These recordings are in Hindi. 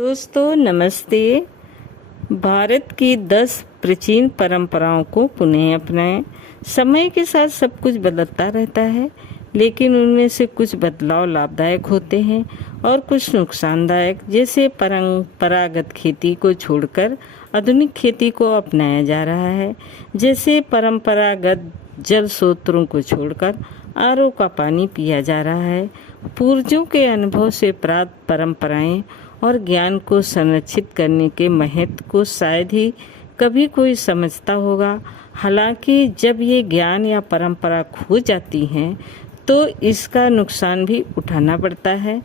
दोस्तों नमस्ते। भारत की 10 प्राचीन परंपराओं को पुनः अपनाएं। समय के साथ सब कुछ बदलता रहता है, लेकिन उनमें से कुछ बदलाव लाभदायक होते हैं और कुछ नुकसानदायक। जैसे परंपरागत खेती को छोड़कर आधुनिक खेती को अपनाया जा रहा है। जैसे परंपरागत जल स्रोतों को छोड़कर आरओ का पानी पिया जा रहा है। पूर्वजों के अनुभव से प्राप्त परंपराएं और ज्ञान को संरक्षित करने के महत्व को शायद ही कभी कोई समझता होगा। हालांकि जब ये ज्ञान या परंपरा खो जाती हैं तो इसका नुकसान भी उठाना पड़ता है।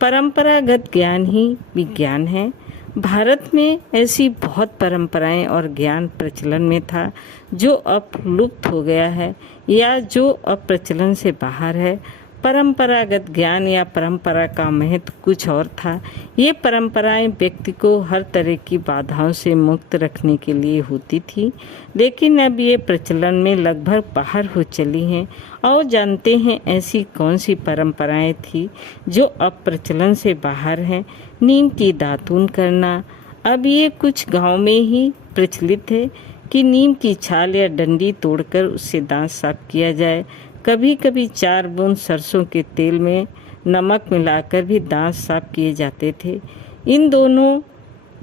परंपरागत ज्ञान ही विज्ञान है। भारत में ऐसी बहुत परंपराएं और ज्ञान प्रचलन में था जो अब लुप्त हो गया है या जो अब प्रचलन से बाहर है। परंपरागत ज्ञान या परंपरा का महत्व कुछ और था। ये परंपराएं व्यक्ति को हर तरह की बाधाओं से मुक्त रखने के लिए होती थी, लेकिन अब ये प्रचलन में लगभग बाहर हो चली हैं। और जानते हैं ऐसी कौन सी परंपराएं थी जो अब प्रचलन से बाहर हैं। नीम की दातून करना। अब ये कुछ गाँव में ही प्रचलित है कि नीम की छाल या डंडी तोड़कर उससे दांत साफ किया जाए। कभी कभी 4 बूंद सरसों के तेल में नमक मिलाकर भी दांत साफ किए जाते थे। इन दोनों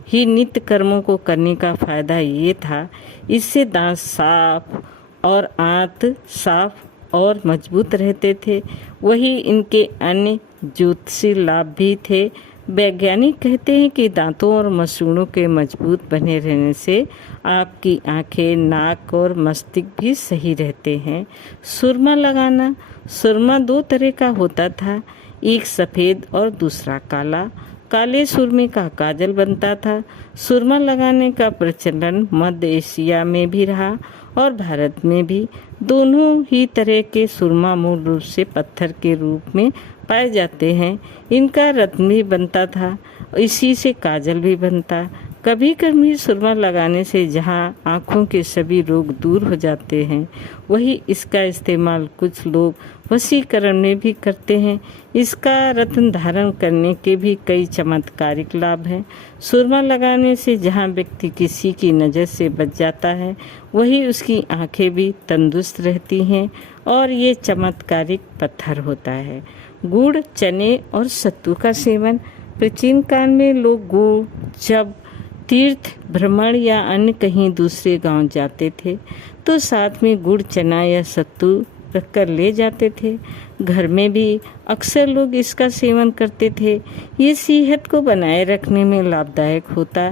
ही नित्य कर्मों को करने का फायदा ये था, इससे दांत साफ और आंत साफ और मजबूत रहते थे। वही इनके अन्य ज्योतिषी लाभ भी थे। वैज्ञानिक कहते हैं कि दांतों और मसूड़ों के मजबूत बने रहने से आपकी आंखें, नाक और मस्तिष्क भी सही रहते हैं। सुरमा लगाना। सुरमा 2 तरह का होता था, एक सफ़ेद और दूसरा काला। काले सुरमे का काजल बनता था। सुरमा लगाने का प्रचलन मध्य एशिया में भी रहा और भारत में भी। दोनों ही तरह के सुरमा मूल रूप से पत्थर के रूप में पाए जाते हैं। इनका रत्न भी बनता था, इसी से काजल भी बनता। कभी कभी सुरमा लगाने से जहाँ आँखों के सभी रोग दूर हो जाते हैं, वही इसका इस्तेमाल कुछ लोग वशीकरण में भी करते हैं। इसका रत्न धारण करने के भी कई चमत्कारिक लाभ हैं। सुरमा लगाने से जहाँ व्यक्ति किसी की नज़र से बच जाता है, वही उसकी आंखें भी तंदुरुस्त रहती हैं और ये चमत्कारिक पत्थर होता है। गुड़, चने और सत्तू का सेवन। प्राचीन काल में लोग गुड़ जब तीर्थ भ्रमण या अन्य कहीं दूसरे गांव जाते थे तो साथ में गुड़, चना या सत्तू रखकर ले जाते थे। घर में भी अक्सर लोग इसका सेवन करते थे। ये सेहत को बनाए रखने में लाभदायक होता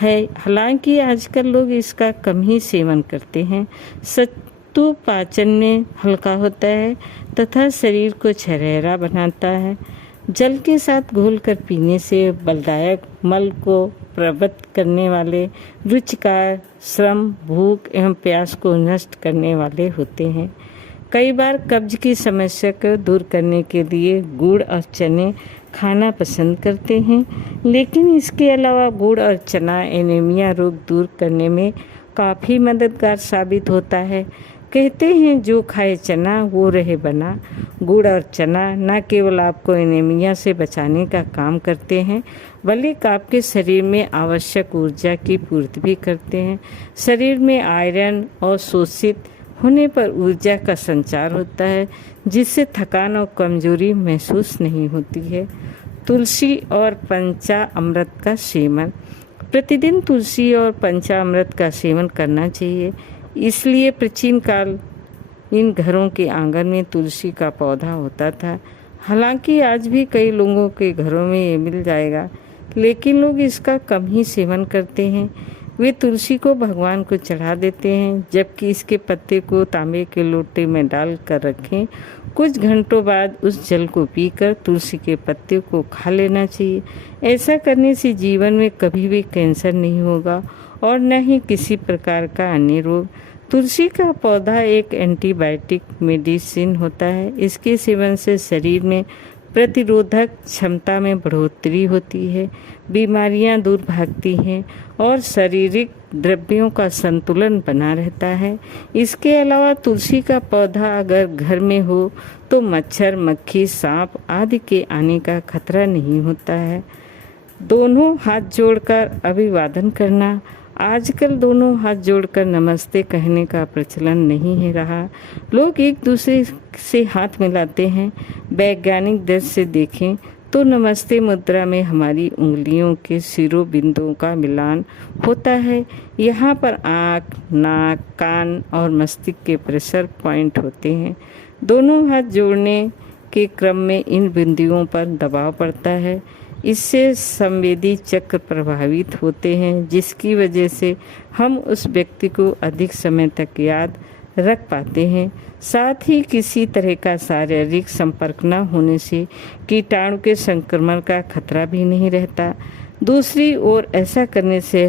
है। हालांकि आजकल लोग इसका कम ही सेवन करते हैं। सत्तू पाचन में हल्का होता है तथा शरीर को छरहरा बनाता है। जल के साथ घोलकर पीने से बलदायक, मल को प्रवृत्त करने वाले, रुचिकार, श्रम, भूख एवं प्यास को नष्ट करने वाले होते हैं। कई बार कब्ज की समस्या को दूर करने के लिए गुड़ और चने खाना पसंद करते हैं, लेकिन इसके अलावा गुड़ और चना एनीमिया रोग दूर करने में काफ़ी मददगार साबित होता है। कहते हैं जो खाए चना वो रहे बना। गुड़ और चना न केवल आपको एनीमिया से बचाने का काम करते हैं, बल्कि आपके शरीर में आवश्यक ऊर्जा की पूर्ति भी करते हैं। शरीर में आयरन और शोषित होने पर ऊर्जा का संचार होता है, जिससे थकान और कमजोरी महसूस नहीं होती है। तुलसी और पंचामृत का सेवन। प्रतिदिन तुलसी और पंचामृत का सेवन करना चाहिए। इसलिए प्राचीन काल इन घरों के आंगन में तुलसी का पौधा होता था। हालांकि आज भी कई लोगों के घरों में ये मिल जाएगा, लेकिन लोग इसका कम ही सेवन करते हैं। वे तुलसी को भगवान को चढ़ा देते हैं, जबकि इसके पत्ते को तांबे के लोटे में डाल कर रखें। कुछ घंटों बाद उस जल को पीकर तुलसी के पत्ते को खा लेना चाहिए। ऐसा करने से जीवन में कभी भी कैंसर नहीं होगा और न ही किसी प्रकार का अन्य रोग। तुलसी का पौधा एक एंटीबायोटिक मेडिसिन होता है। इसके सेवन से शरीर में प्रतिरोधक क्षमता में बढ़ोतरी होती है, बीमारियां दूर भागती हैं और शारीरिक द्रव्यों का संतुलन बना रहता है। इसके अलावा तुलसी का पौधा अगर घर में हो तो मच्छर, मक्खी, सांप आदि के आने का खतरा नहीं होता है। दोनों हाथ जोड़कर अभिवादन करना। आजकल दोनों हाथ जोड़कर नमस्ते कहने का प्रचलन नहीं है रहा। लोग एक दूसरे से हाथ मिलाते हैं। वैज्ञानिक दृष्टि से देखें तो नमस्ते मुद्रा में हमारी उंगलियों के शिरोबिंदुओं का मिलान होता है। यहाँ पर आँख, नाक, कान और मस्तिष्क के प्रेशर पॉइंट होते हैं। दोनों हाथ जोड़ने के क्रम में इन बिंदुओं पर दबाव पड़ता है। इससे संवेदी चक्र प्रभावित होते हैं, जिसकी वजह से हम उस व्यक्ति को अधिक समय तक याद रख पाते हैं। साथ ही किसी तरह का शारीरिक संपर्क न होने से कीटाणु के संक्रमण का खतरा भी नहीं रहता। दूसरी ओर ऐसा करने से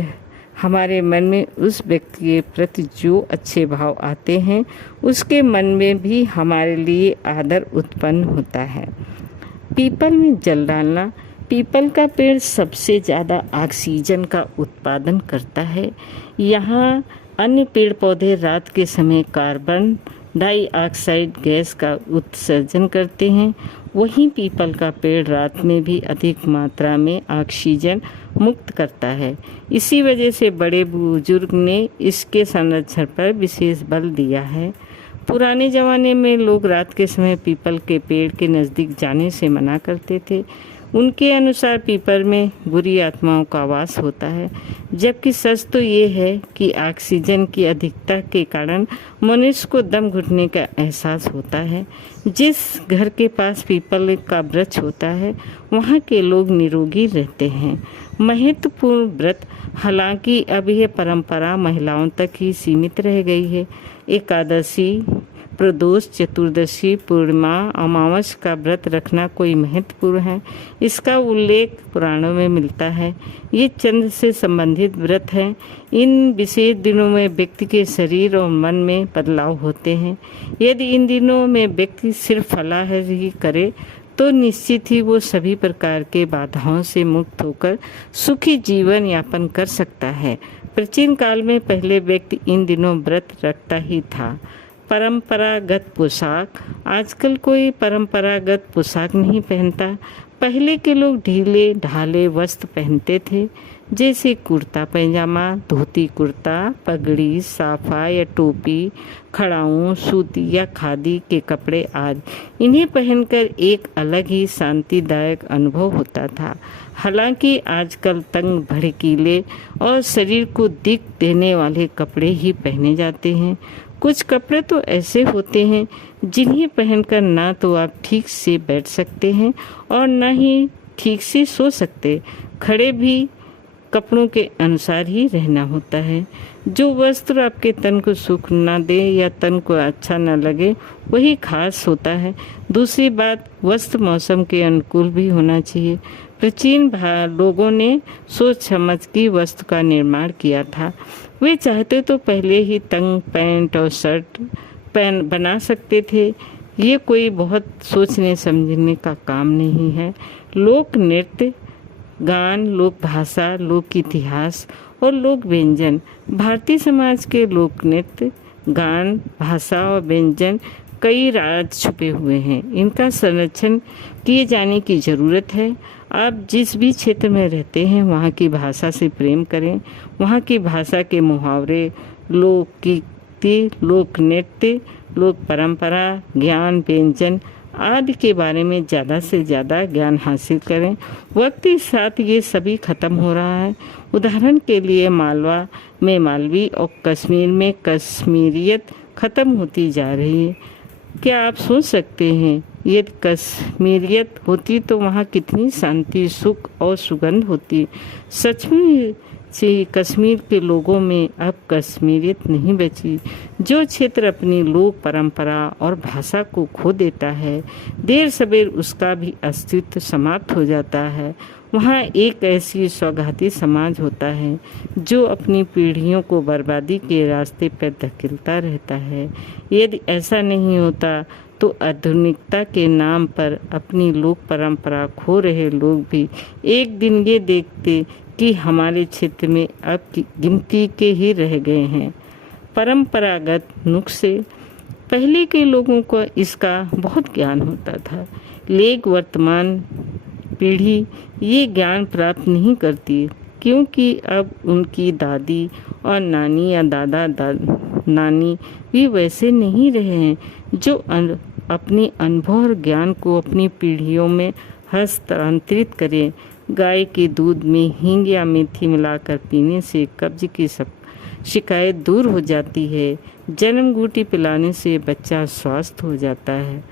हमारे मन में उस व्यक्ति के प्रति जो अच्छे भाव आते हैं, उसके मन में भी हमारे लिए आदर उत्पन्न होता है। पीपल में जल डालना। पीपल का पेड़ सबसे ज़्यादा ऑक्सीजन का उत्पादन करता है। यहाँ अन्य पेड़ पौधे रात के समय कार्बन डाइऑक्साइड गैस का उत्सर्जन करते हैं, वहीं पीपल का पेड़ रात में भी अधिक मात्रा में ऑक्सीजन मुक्त करता है। इसी वजह से बड़े बुजुर्ग ने इसके संरक्षण पर विशेष बल दिया है। पुराने ज़माने में लोग रात के समय पीपल के पेड़ के नज़दीक जाने से मना करते थे। उनके अनुसार पीपल में बुरी आत्माओं का वास होता है, जबकि सच तो ये है कि ऑक्सीजन की अधिकता के कारण मनुष्य को दम घुटने का एहसास होता है। जिस घर के पास पीपल का वृक्ष होता है, वहाँ के लोग निरोगी रहते हैं। महत्वपूर्ण व्रत। हालांकि अब यह परंपरा महिलाओं तक ही सीमित रह गई है। एकादशी, प्रदोष, चतुर्दशी, पूर्णिमा, अमावस का व्रत रखना कोई महत्वपूर्ण है। इसका उल्लेख पुराणों में मिलता है। ये चंद्र से संबंधित व्रत हैं। इन विशेष दिनों में व्यक्ति के शरीर और मन में बदलाव होते हैं। यदि इन दिनों में व्यक्ति सिर्फ फलाहारी करे तो निश्चित ही वो सभी प्रकार के बाधाओं से मुक्त होकर सुखी जीवन यापन कर सकता है। प्राचीन काल में पहले व्यक्ति इन दिनों व्रत रखता ही था। परंपरागत पोशाक। आजकल कोई परंपरागत पोशाक नहीं पहनता। पहले के लोग ढीले ढाले वस्त्र पहनते थे, जैसे कुर्ता पैजामा, धोती कुर्ता, पगड़ी, साफा या टोपी, खड़ाऊँ, सूती या खादी के कपड़े आदि। इन्हें पहनकर एक अलग ही शांतिदायक अनुभव होता था। हालांकि आजकल तंग भड़कीले और शरीर को दिख देने वाले कपड़े ही पहने जाते हैं। कुछ कपड़े तो ऐसे होते हैं जिन्हें पहनकर ना तो आप ठीक से बैठ सकते हैं और ना ही ठीक से सो सकते। खड़े भी कपड़ों के अनुसार ही रहना होता है। जो वस्त्र आपके तन को सुख ना दे या तन को अच्छा ना लगे, वही खास होता है। दूसरी बात, वस्त्र मौसम के अनुकूल भी होना चाहिए। प्राचीन लोगों ने सोच समझ के वस्त्र का निर्माण किया था। वे चाहते तो पहले ही तंग पैंट और शर्ट बना सकते थे। ये कोई बहुत सोचने समझने का काम नहीं है। लोक नृत्य, गान, लोक भाषा, लोक इतिहास और लोक व्यंजन। भारतीय समाज के लोक नृत्य, गान, भाषा और व्यंजन कई राज छुपे हुए हैं। इनका संरक्षण किए जाने की ज़रूरत है। आप जिस भी क्षेत्र में रहते हैं, वहाँ की भाषा से प्रेम करें। वहाँ की भाषा के मुहावरे, लोकगीति, लोक नृत्य, लोक परंपरा, ज्ञान, व्यंजन आदि के बारे में ज़्यादा से ज़्यादा ज्ञान हासिल करें। वक्त के साथ ये सभी खत्म हो रहा है। उदाहरण के लिए मालवा में मालवी और कश्मीर में कश्मीरियत खत्म होती जा रही है। क्या आप सोच सकते हैं, यदि कश्मीरियत होती तो वहाँ कितनी शांति, सुख और सुगंध होती। सच में से कश्मीर के लोगों में अब कश्मीरियत नहीं बची। जो क्षेत्र अपनी लोक परंपरा और भाषा को खो देता है, देर सवेर उसका भी अस्तित्व समाप्त हो जाता है। वहाँ एक ऐसी सौगाती समाज होता है जो अपनी पीढ़ियों को बर्बादी के रास्ते पर धकेलता रहता है। यदि ऐसा नहीं होता तो आधुनिकता के नाम पर अपनी लोक परंपरा खो रहे लोग भी एक दिन ये देखते कि हमारे क्षेत्र में अब गिनती के ही रह गए हैं। परंपरागत नुस्खे। पहले के लोगों को इसका बहुत ज्ञान होता था, लेकिन वर्तमान पीढ़ी ये ज्ञान प्राप्त नहीं करती, क्योंकि अब उनकी दादी और नानी या नानी भी वैसे नहीं रहे हैं जो अपनी अनुभव और ज्ञान को अपनी पीढ़ियों में हस्तांतरित करें। गाय के दूध में हींग या मेथी मिलाकर पीने से कब्ज की शिकायत दूर हो जाती है। जन्मगूटी पिलाने से बच्चा स्वस्थ हो जाता है।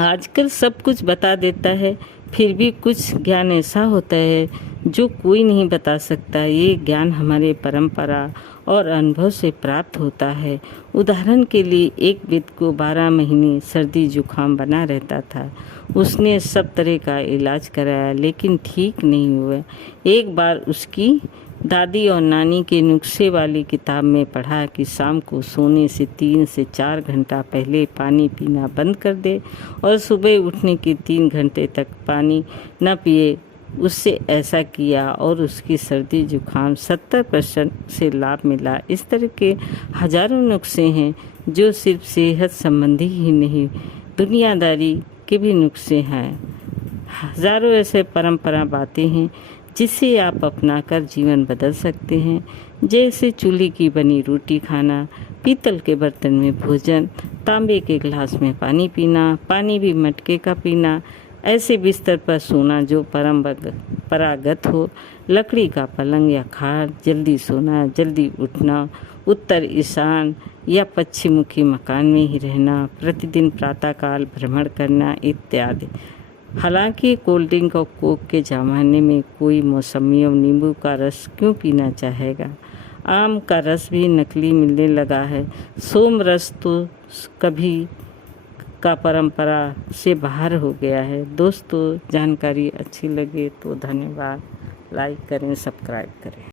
आजकल सब कुछ बता देता है, फिर भी कुछ ज्ञान ऐसा होता है जो कोई नहीं बता सकता। ये ज्ञान हमारे परंपरा और अनुभव से प्राप्त होता है। उदाहरण के लिए एक वृद्ध को 12 महीने सर्दी जुकाम बना रहता था। उसने सब तरह का इलाज कराया, लेकिन ठीक नहीं हुआ। एक बार उसकी दादी और नानी के नुस्खे वाली किताब में पढ़ा कि शाम को सोने से 3 से 4 घंटा पहले पानी पीना बंद कर दे और सुबह उठने के 3 घंटे तक पानी न पिए। उससे ऐसा किया और उसकी सर्दी जुकाम 70% से लाभ मिला। इस तरह के हजारों नुस्खे हैं जो सिर्फ सेहत संबंधी ही नहीं, दुनियादारी के भी नुस्खे हैं। हजारों ऐसे परंपरा बातें हैं जिसे आप अपनाकर जीवन बदल सकते हैं, जैसे चूल्हे की बनी रोटी खाना, पीतल के बर्तन में भोजन, तांबे के गिलास में पानी पीना, पानी भी मटके का पीना, ऐसे बिस्तर पर सोना जो परंपरागत हो, लकड़ी का पलंग या खाट, जल्दी सोना जल्दी उठना, उत्तर ईशान या पश्चिममुखी मकान में ही रहना, प्रतिदिन प्रातःकाल भ्रमण करना इत्यादि। हालांकि कोल्ड ड्रिंक और कोक के ज़माने में कोई मौसमी और नींबू का रस क्यों पीना चाहेगा। आम का रस भी नकली मिलने लगा है। सोम रस तो कभी का परंपरा से बाहर हो गया है। दोस्तों, जानकारी अच्छी लगे तो धन्यवाद, लाइक करें, सब्सक्राइब करें।